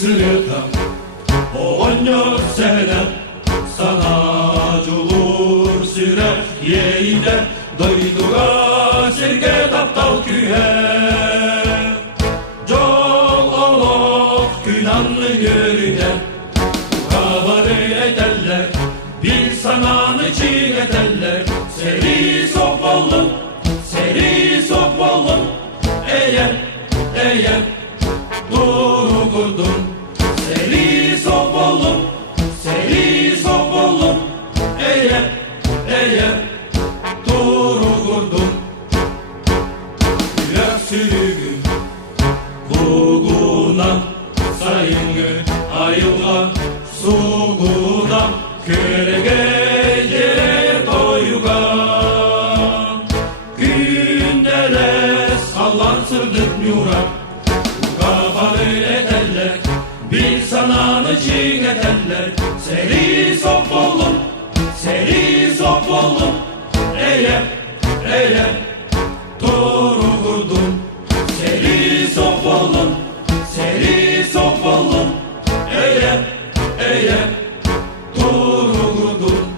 sırıta onca sene sana culur sürer yeyde doyduğa serge taptal kühe Col olok günanlı görüden kavarı ederler bir sananı çiğneterler seri sokulun eğer doğru kurdun seri sokulun eğer doğru kurdun biraz sürgü kuguna sayıngı ayılga suğuna körege yere toyuga gündele sallansırdık nura kafanı ederler bir sananı çiğneterler seri sokulun eğer doğru kurdun seri sokulun eğer doğru kurdun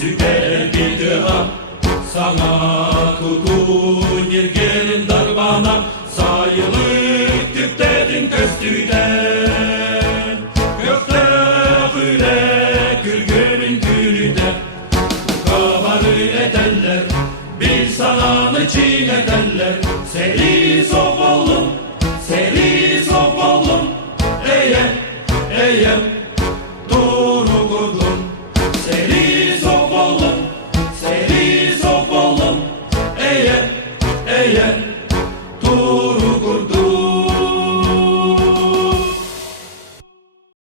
Süper bir daha sana tutun yergenin darbana sayılık tüptedin köstüden gökte hüle gülgünün gülüden kavarı ederler bir sananı çiğneterler seri